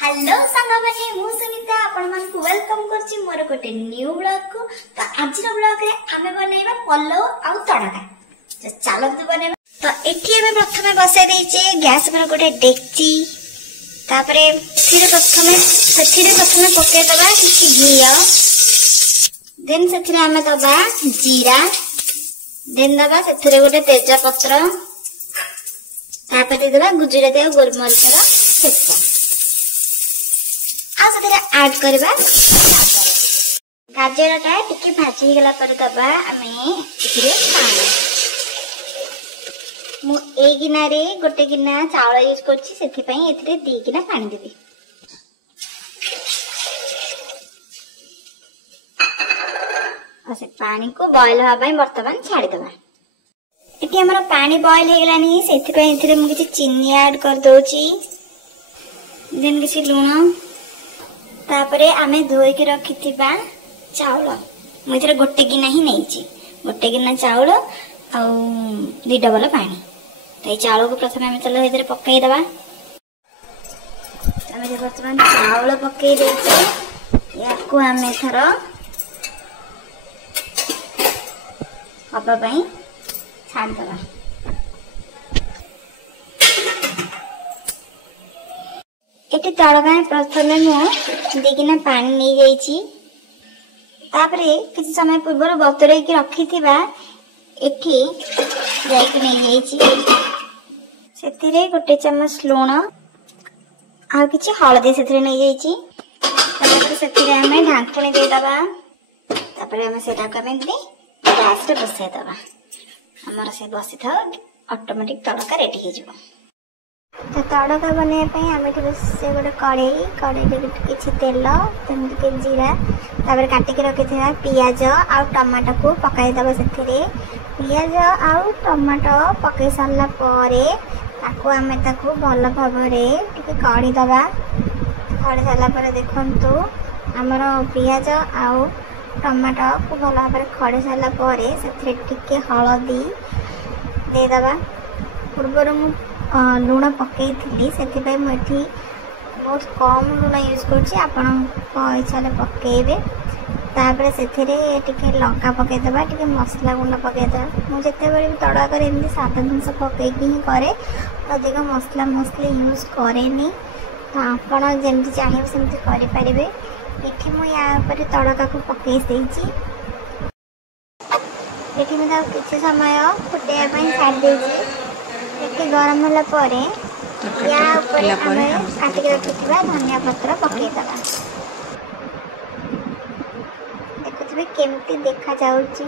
Hello सांग माने मु सुनीता आपण मन को वेलकम करछि मोर गोटे न्यू ब्लॉग को। तो आज रो ब्लॉग रे हमें बनेबा पल्लव आ तड़का। तो चलो तो बनेबा। तो एठी हमें प्रथमे बसाई देछे गैस पर गोटे डेक्ची। तापरे फिर प्रथमे पके दबा किछि घिया। देन सेथिरे हमें दबा जीरा। देन दबा सेथिरे गोटे तेज पत्र। तापरे दबा गुजराती और गोलमरीच रो छेचा। ऐड करबा गाजरटा टिके भाजी गला पर दबा हमें इथिरे पानी। मु ए गिना रे गोटे गिना चावल यूज करछि सेथि पई इथिरे 2 गिना पानी देबी। असे पानी को बॉईल होबा पई वर्तमान छाडी दबा। इति हमर पानी बॉईल हे गलानी सेथि पई इथिरे मु किछि चीनी ऐड कर दोछि। देन किछि लूण। तापरे आमे धोई के रखिथिबा चावल मुझे गोटे गिना ही नहीं गोटे गिना चावल आ 2 डबल पानी। तो चावल को प्रथम आमे चलो इधर पकई दबा। आमे वर्तमान चावल पकई देछे याकू आमे थर हबा पई छाड़ दबा। एटी तड़का प्रथमे मु 2 गिना पानी नहीं जाइछि। तापरे किछि समय पूर्व बतुरै के रखिथिबा एठी जाइक नहीं जाइछि। सेतिरे गोटे चम्मच लूण आ किछि हळदी सेतिरे नहीं जाइछि। तापरे सेतिरे हमें ढांकुणी दे दबा। तापरे हमें सेटा को हमें गैस रे बसाई दबा। हमर से बसी था ऑटोमेटिक तड़का रेडी हो जिवो। तो तड़का बने आम से गोटे कड़े किसी तेल के जीरा तापर काटिक रखी पियाज आ टमाटो को पकई दबा। से पियाज आ टमाटो पकई सारा आम भल भाव कड़ी दबा। कड़ी सारा देखु आमर पियाज आ टमाटो को भल भाव खड़ी सारापर से हलदी देदबा। पूर्वर लूण पकई से बहुत कम लूण यूज कर इच्छा पकेबे। तापर से लंका पकईदबा टे मसला गुंड पकईदबा। मुझे भी तड़का करे एमती सादा जिनस पकईकी ही करे अधिक मसला मसली यूज करे। तो आपड़ जमी चाहिए सेमती करें। ये मुझे तड़का को पकई देती किसी समय फुटाई छाड़ी गरम होला परे या ऊपर हमें काटिक रखिथिबा धनिया पत्र पकेइदबा। देखुथिबे केमती देखा जाउची।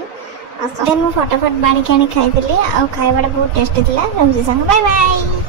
देन मु फटाफट बाणी खानी खाइदिली आ खाइबाटा बहुत टेस्टी थिला। Bye bye.